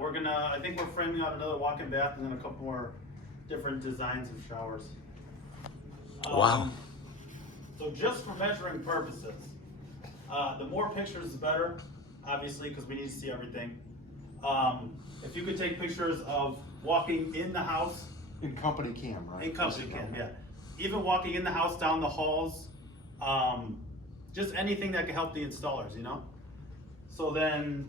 Yeah, I think we're framing out another walk-in bath and then a couple more different designs of showers. Wow. So just for measuring purposes, the more pictures the better, obviously, because we need to see everything. If you could take pictures of walking in the house. In company cam, right? In company cam, yeah. Even walking in the house, down the halls, just anything that can help the installers, you know? So then,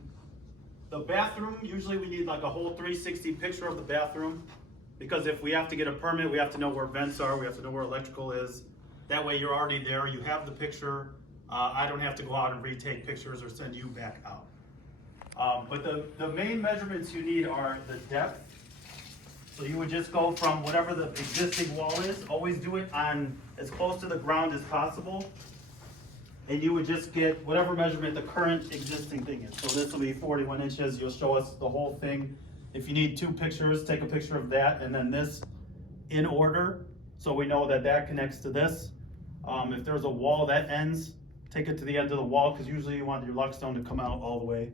the bathroom, usually we need like a whole 360 picture of the bathroom, because if we have to get a permit, we have to know where vents are, we have to know where electrical is. That way you're already there, you have the picture. I don't have to go out and retake pictures or send you back out. But the main measurements you need are the depth. So you would just go from whatever the existing wall is, always do it on as close to the ground as possible. And you would just get whatever measurement the current existing thing is. So this will be 41 inches, you'll show us the whole thing. If you need 2 pictures, take a picture of that and then this in order. So we know that that connects to this. If there's a wall that ends, take it to the end of the wall, because usually you want your luckstone to come out all the way.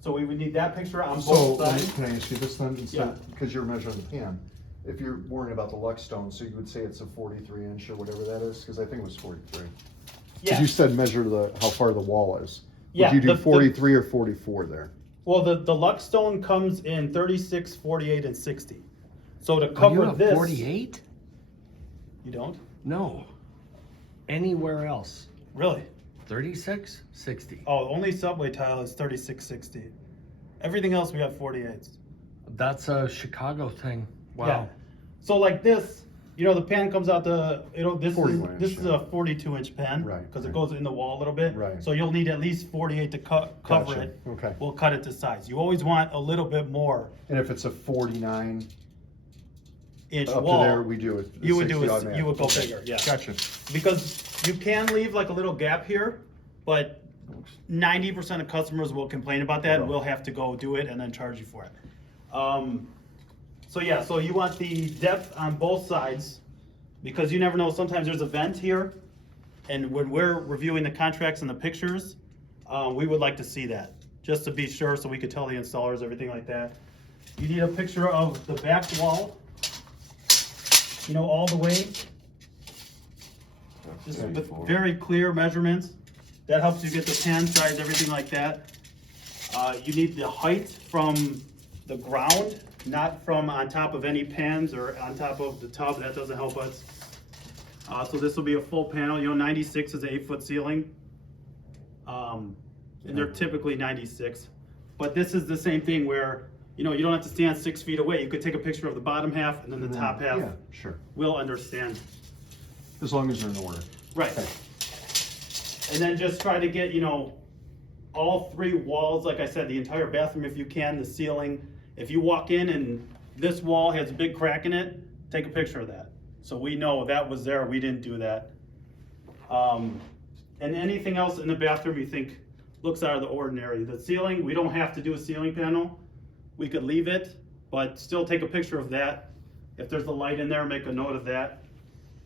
So we would need that picture on both sides. Can I ask you this then? Yeah. Because you're measuring the pan. If you're worrying about the luckstone, so you would say it's a 43 inch or whatever that is? Because I think it was 43. Because you said measure how far the wall is. Yeah, Would you do 43 or 44 there? Well, the luckstone comes in 36, 48, and 60. So to Oh, cover you have this. 48? You don't? No. Anywhere else? Really? 36? 60. Oh, only subway tile is 36, 60. Everything else we have 48s. That's a Chicago thing. Wow. Yeah. So like this, you know, the pan comes out this 41 inch, is a 42 inch pan. Right, Because it right. goes in the wall a little bit. Right. So you'll need at least 48 to cover Gotcha. it. Okay. We'll cut it to size. You always want a little bit more And if it's a 49 inch up wall. to there, we do it. You would do 60 it, automatic. you would go Okay. bigger, yeah. Gotcha. Because you can leave like a little gap here, but 90% of customers will complain about that. Right. We'll have to go do it and then charge you for it. So yeah, so you want the depth on both sides, because you never know, sometimes there's a vent here, and when we're reviewing the contracts and the pictures, we would like to see that, just to be sure, so we could tell the installers, everything like that. You need a picture of the back wall, you know, all the way. Just with very clear measurements. That helps you get the pan size, everything like that. You need the height from the ground, not from on top of any pans or on top of the tub. That doesn't help us. So this will be a full panel. You know, 96 is an 8-foot ceiling. And they're typically 96. But this is the same thing where, you know, you don't have to stand 6 feet away. You could take a picture of the bottom half and then the top half. Yeah, sure. We'll understand. As long as they're in order. Right. Okay. And then just try to get, you know, all 3 walls, like I said, the entire bathroom if you can, the ceiling. If you walk in and this wall has a big crack in it, take a picture of that. So we know that was there, we didn't do that. And anything else in the bathroom you think looks out of the ordinary. The ceiling, we don't have to do a ceiling panel. We could leave it, but still take a picture of that. If there's a light in there, make a note of that.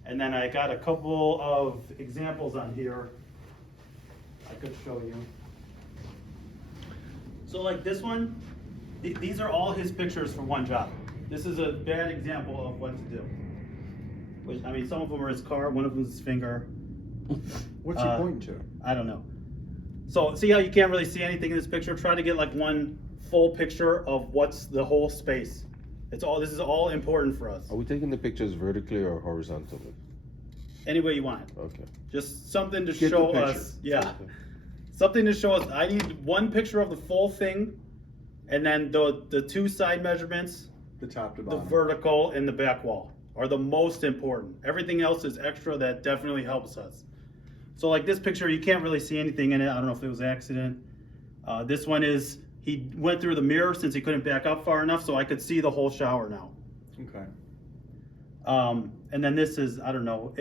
And then I got a couple of examples on here I could show you. So like this one, these are all his pictures for one job. This is a bad example of what to do. Which, I mean, some of them are his car, one of them is his finger. What's he pointing to? I don't know. So see how you can't really see anything in this picture? Try to get like one full picture of what's the whole space. This is all important for us. Are we taking the pictures vertically or horizontally? Any way you want it. Okay. Just something to Get the show picture. us. Yeah. Something to show us. I need one picture of the full thing, and then the 2 side measurements, The top to the bottom. vertical and the back wall are the most important. Everything else is extra that definitely helps us. So like this picture, you can't really see anything in it. I don't know if it was an accident. This one is, he went through the mirror since he couldn't back up far enough, so I could see the whole shower now. Okay. And then this is, I don't know,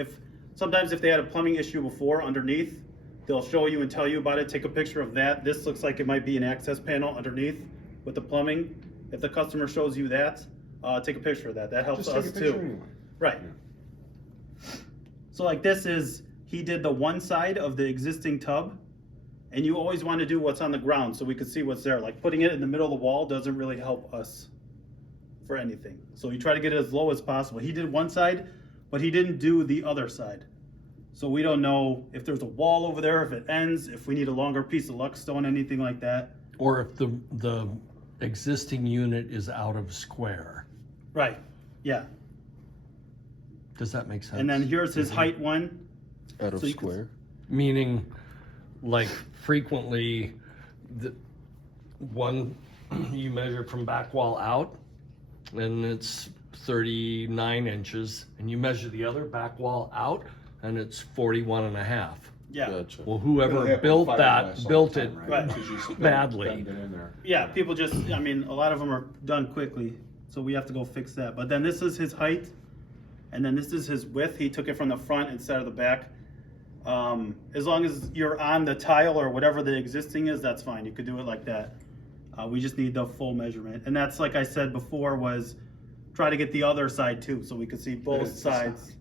sometimes if they had a plumbing issue before underneath, they'll show you and tell you about it. Take a picture of that. This looks like it might be an access panel underneath with the plumbing. If the customer shows you that, take a picture of that. That helps Just us take a picture too. anyway. Right. So like this is, he did the one side of the existing tub, And you always want to do what's on the ground so we can see what's there. Like putting it in the middle of the wall doesn't really help us for anything. So you try to get it as low as possible. He did one side, but he didn't do the other side. So we don't know if there's a wall over there, if it ends, if we need a longer piece of luck stone, anything like that. Or if the existing unit is out of square. Right, yeah. Does that make sense? And then here's his height one. Out of So you can- square? Meaning, like frequently, the one you measure from back wall out, and it's 39 inches, and you measure the other back wall out, and it's 41 and a half. Yeah, Gotcha. Well, whoever built that, built it Right. badly. yeah, people just, I mean, a lot of them are done quickly, so we have to go fix that. But then this is his height, and then this is his width. He took it from the front instead of the back. As long as you're on the tile or whatever the existing is, that's fine. You could do it like that. We just need the full measurement. And that's, like I said before, was try to get the other side too, so we could see both sides.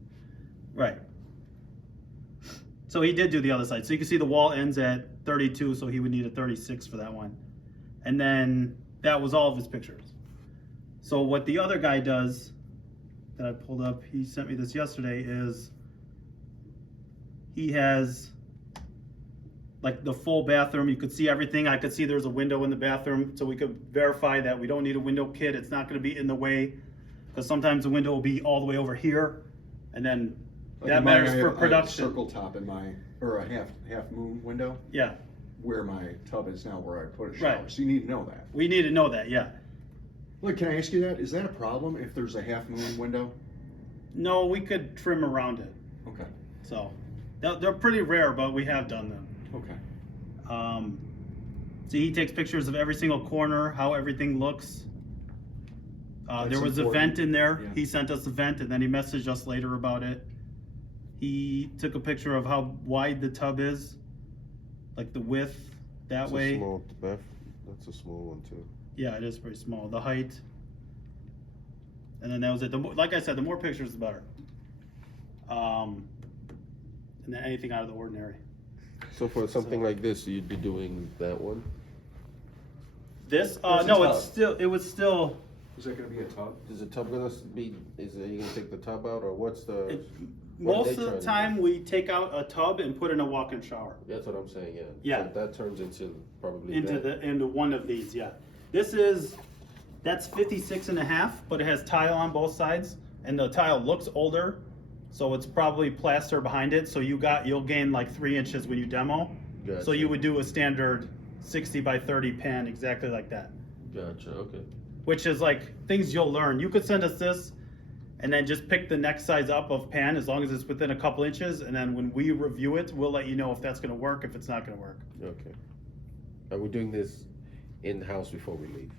Right. So he did do the other side. So you can see the wall ends at 32, so he would need a 36 for that one. And then that was all of his pictures. So what the other guy does, that I pulled up, he sent me this yesterday, is he has like the full bathroom. You could see everything. I could see there's a window in the bathroom, so we could verify that we don't need a window kit. It's not going to be in the way, because sometimes the window will be all the way over here, and then that matters for production. Circle top in my, or a half moon window, Yeah, where my tub is now, where I put a shower. Right. So you need to know that. we need to know that. Yeah. Look, can I ask you that? Is that a problem if there's a half moon window? No, we could trim around it. Okay. So they're pretty rare, but we have done them. Okay. So he takes pictures of every single corner, how everything looks. There That's was a important. vent in there. Yeah. He sent us a vent, and then he messaged us later about it. He took a picture of how wide the tub is, like the width that It's way. a small bath. That's a small one too. Yeah, it is pretty small. The height. And then that was it. Like I said, the more pictures, the better. And then anything out of the ordinary. So for something like this, you'd be doing that one? This? It's a No, tub. it was still. Is that gonna be a tub? Is the tub gonna be, are you gonna take the tub out or what's the? It, what are most they of the trying to time, we take out a tub and put in a walk-in shower That's what I'm saying, yeah. Yeah. So that turns into probably into into one of these. Yeah, that's 56 and a half, but it has tile on both sides, and the tile looks older, so it's probably plaster behind it. So you'll gain like 3 inches when you demo. So Gotcha. you would do a standard 60 by 30 pan exactly like that, Gotcha, okay. which is like things you'll learn. You could send us this and then just pick the next size up of pan as long as it's within a couple inches, and then when we review it, we'll let you know if that's gonna work, if it's not gonna work. Okay. Are we doing this in-house before we leave?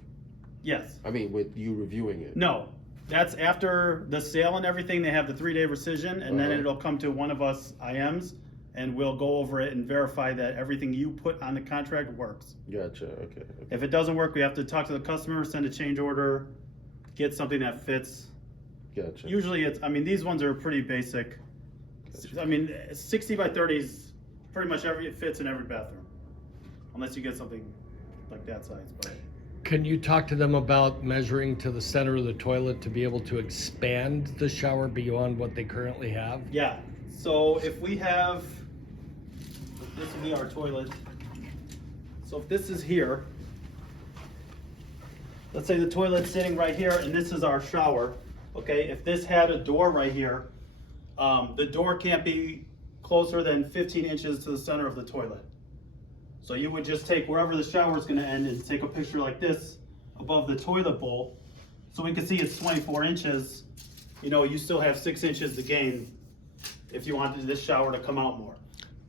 Yes. I mean, with you reviewing it? No, that's after the sale and everything. They have the 3-day rescission, and then Uh-huh. it'll come to one of us IMs, and we'll go over it and verify that everything you put on the contract works. Gotcha, okay. If it doesn't work, we have to talk to the customer, send a change order, get something that fits. Gotcha. Usually these ones are pretty basic. I mean, 60 by 30 is pretty much it fits in every bathroom. Unless you get something like that size, but. Can you talk to them about measuring to the center of the toilet to be able to expand the shower beyond what they currently have? Yeah, so if we have, this will be our toilet. So if this is here, let's say the toilet's sitting right here and this is our shower, okay? If this had a door right here, the door can't be closer than 15 inches to the center of the toilet. So you would just take wherever the shower is gonna end and take a picture like this above the toilet bowl. So we can see it's 24 inches. You know, you still have 6 inches to gain if you wanted this shower to come out more,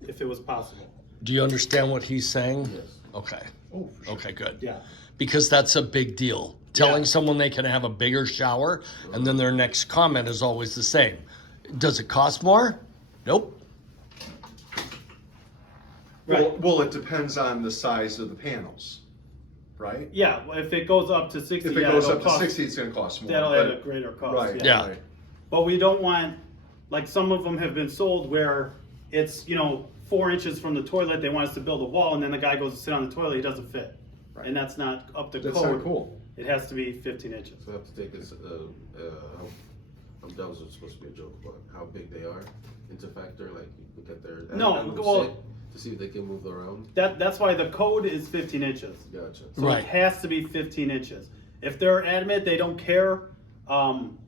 if it was possible. Do you understand what he's saying? Yes. Okay. Oh, for sure. Okay, good. Yeah. Because that's a big deal. Telling Yeah. someone they can have a bigger shower, and then their next comment is always the same. Does it cost more? Nope. Right. Well, it depends on the size of the panels, right? Yeah, well, if it goes up to 60, If it yeah, goes it'll up to cost- 60, it's gonna cost more. That'll but- add a greater cost. Right, Yeah. Yeah. right. But we don't want, like some of them have been sold where it's, 4 inches from the toilet, they want us to build a wall, and then the guy goes to sit on the toilet, he doesn't fit. Right. And that's not up to code. That's not cool. It has to be 15 inches. So I have to take this, that was supposed to be a joke, but how big they are into factor, like you look at their. No, animal well- sick to see if they can move around. That's why the code is 15 inches. Gotcha. So Right. it has to be 15 inches. If they're adamant, they don't care,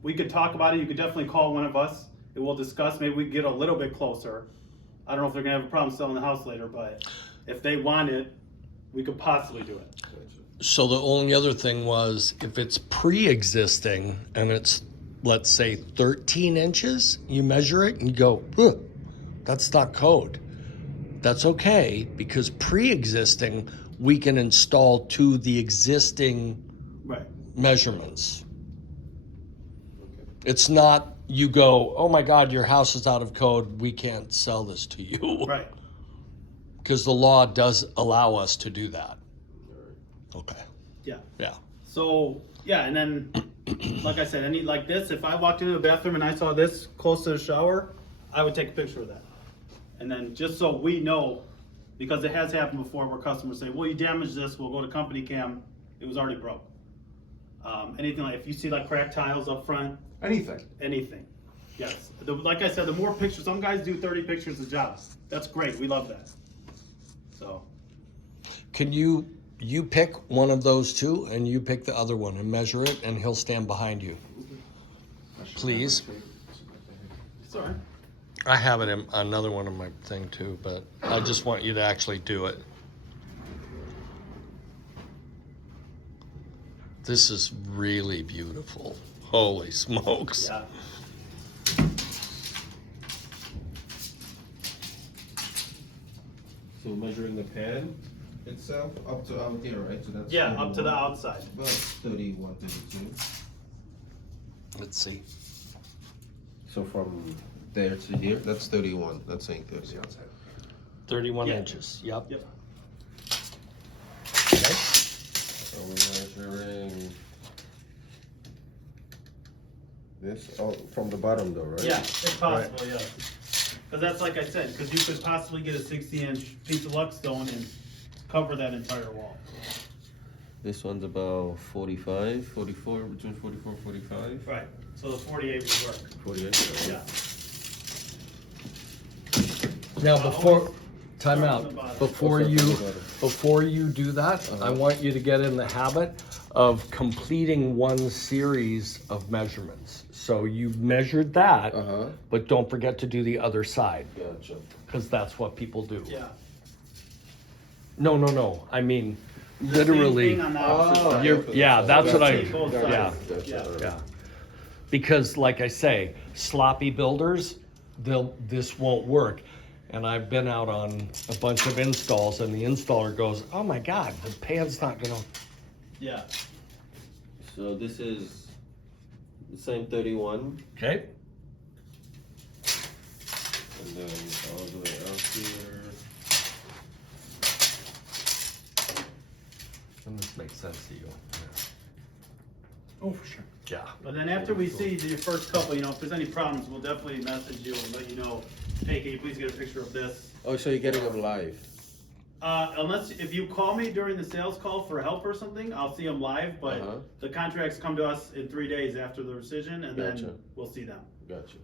we could talk about it. You could definitely call one of us and we'll discuss. Maybe we can get a little bit closer. I don't know if they're gonna have a problem selling the house later, but if they want it, we could possibly do it. Gotcha. So the only other thing was if it's pre-existing and it's, let's say 13 inches, you measure it and you go, huh, that's not code. That's okay, because pre-existing, we can install to the existing Right. measurements. Okay. It's not, you go, oh my God, your house is out of code, we can't sell this to you. Right. Because the law does allow us to do that. Okay. Yeah. Yeah. So, yeah, and then, like I said, any, like this, if I walked into the bathroom and I saw this close to the shower, I would take a picture of that. And then, just so we know, because it has happened before where customers say, well, you damaged this, we'll go to company cam, it was already broke. Anything like, if you see like cracked tiles up front, Anything. anything, yes. Like I said, the more pictures, some guys do 30 pictures a job, that's great, we love that. So, Can you pick one of those two and you pick the other one and measure it and he'll stand behind you. Please. sorry. I have it in another one of my thing too, but I just want you to actually do it. This is really beautiful. Holy smokes. Yeah. So measuring the pan itself up to out there, right? So that's Yeah, up to the 31. outside. About 31, 32. Let's see. So from there to here, that's 31. That's saying 30. 31 Yeah. inches. Yep. Yep. Okay. So we're measuring this from the bottom though, right? Yeah, if possible, yeah. Because that's like I said, because you could possibly get a 60-inch piece of luck stone and cover that entire wall. This one's about 45, 44, between 44 and 45. Right. So the 48 would work. 48. Yeah. Now before, time Start out. from the bottom. Before you do that, I want you to get in the habit of completing one series of measurements. So you measured that, but don't forget to do the other side, Gotcha. because that's what people do. Yeah. No. I mean, Same literally. thing on the opposite Oh, side. Yeah, that's what I. See both Yeah, sides. Yeah. yeah. Because, like I say, sloppy builders, this won't work. And I've been out on a bunch of installs, and the installer goes, "Oh my God, the pan's not gonna." Yeah. So this is the same 31, Okay. and then all the way out here. And this makes sense to you. Oh, for sure. Yeah. But then after we see your first couple, if there's any problems, we'll definitely message you and let you know, hey, can you please get a picture of this? Oh, so you're getting them live? Unless, if you call me during the sales call for help or something, I'll see them live, but the contracts come to us in 3 days after the rescission, and Gotcha. then we'll see them. Gotcha.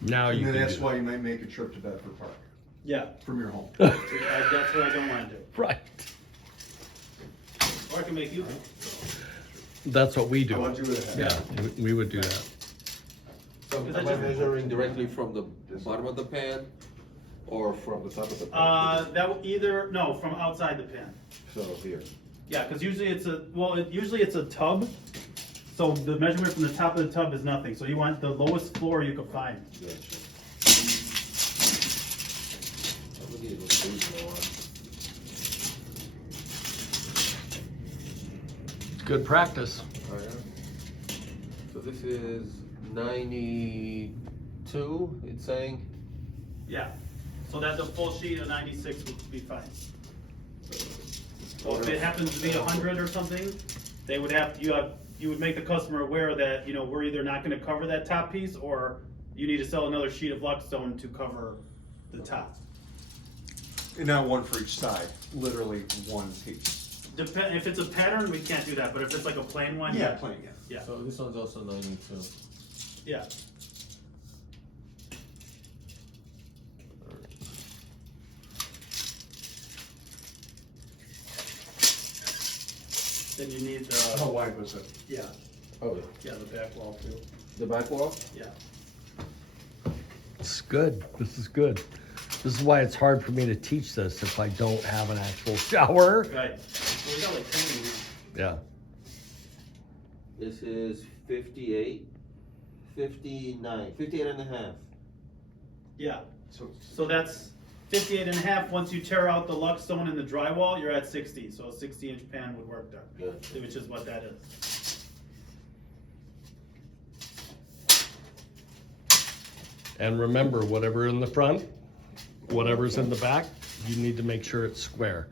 Now you And then can that's do why you might make a trip to Bedford Park Yeah, from your home. that's what I don't wanna do. it. Right. Or I can make you. That's what we do. I want you to have. Yeah, we would do that. So Is am that I just- measuring directly from the bottom of the pan, or from the top of the pan? That will either, no, from outside the pan. So here. Yeah, because usually usually it's a tub, so the measurement from the top of the tub is nothing, so you want the lowest floor you can find. Gotcha. I believe it was reasonable one. Good practice. Oh, yeah. So this is 92, it's saying? Yeah, so that's a full sheet of 96 would be fine. So if it happens to be 100 or something, they would you would make the customer aware that, we're either not gonna cover that top piece, or you need to sell another sheet of luck stone to cover the top. And not one for each side, literally one piece. If it's a pattern, we can't do that, but if it's like a plain one, yeah. Plain, yeah. Yeah, So this one's also 92. yeah. Then you need How the, wide was it? yeah, Oh, yeah, the back wall too, the back wall? yeah. It's good. This is good. This is why it's hard for me to teach this if I don't have an actual shower. Right, so we got like 10 here. Yeah. This is 58, 59, 58 and a half. Yeah, So, so that's 58 and a half. Once you tear out the luck stone and the drywall, you're at 60, so a 60-inch pan would work there, Good. which is what that is. And remember, whatever in the front, whatever's in the back, you need to make sure it's square.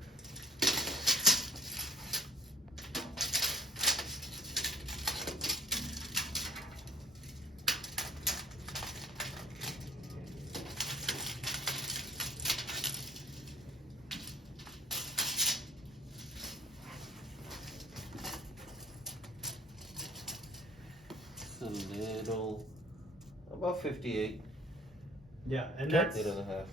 It's a little, about 58, Yeah, and Okay. that's, 8 and a half.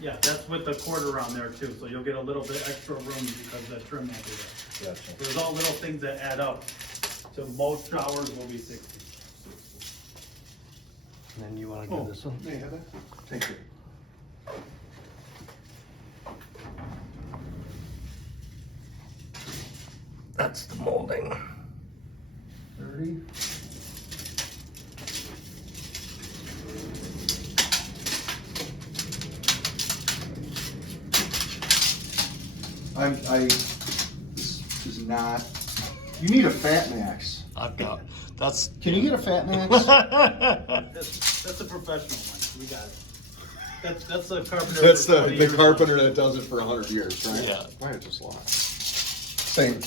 yeah, that's with the cord around there too, so you'll get a little bit extra room because that trim won't be there. gotcha. There's all little things that add up, so most showers will be 60. And then you wanna do this one? May I have that? Thank you. That's the molding. 30. This is not, you need a Fat Max. I've got, that's. Can you get a Fat Max? That's a professional one, we got it. That's the carpenter. That's for 20 the years. carpenter that does it for 100 years, right? Yeah. Why is this locked? Same.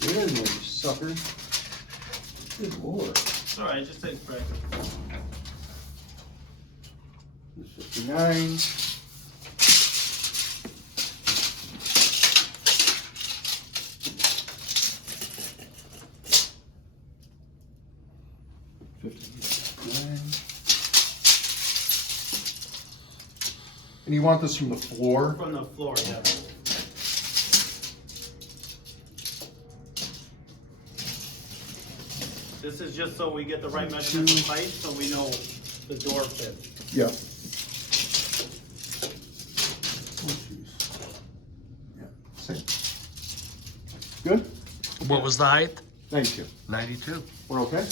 Get in there, you sucker. Good lord. It's alright, just takes practice. 59. And you want this from the floor? From the floor, yeah. This is just so we get the right measurement of height, so we know the door fits. Yeah. Yeah, same. Good? What was the height? 92. 92. We're okay?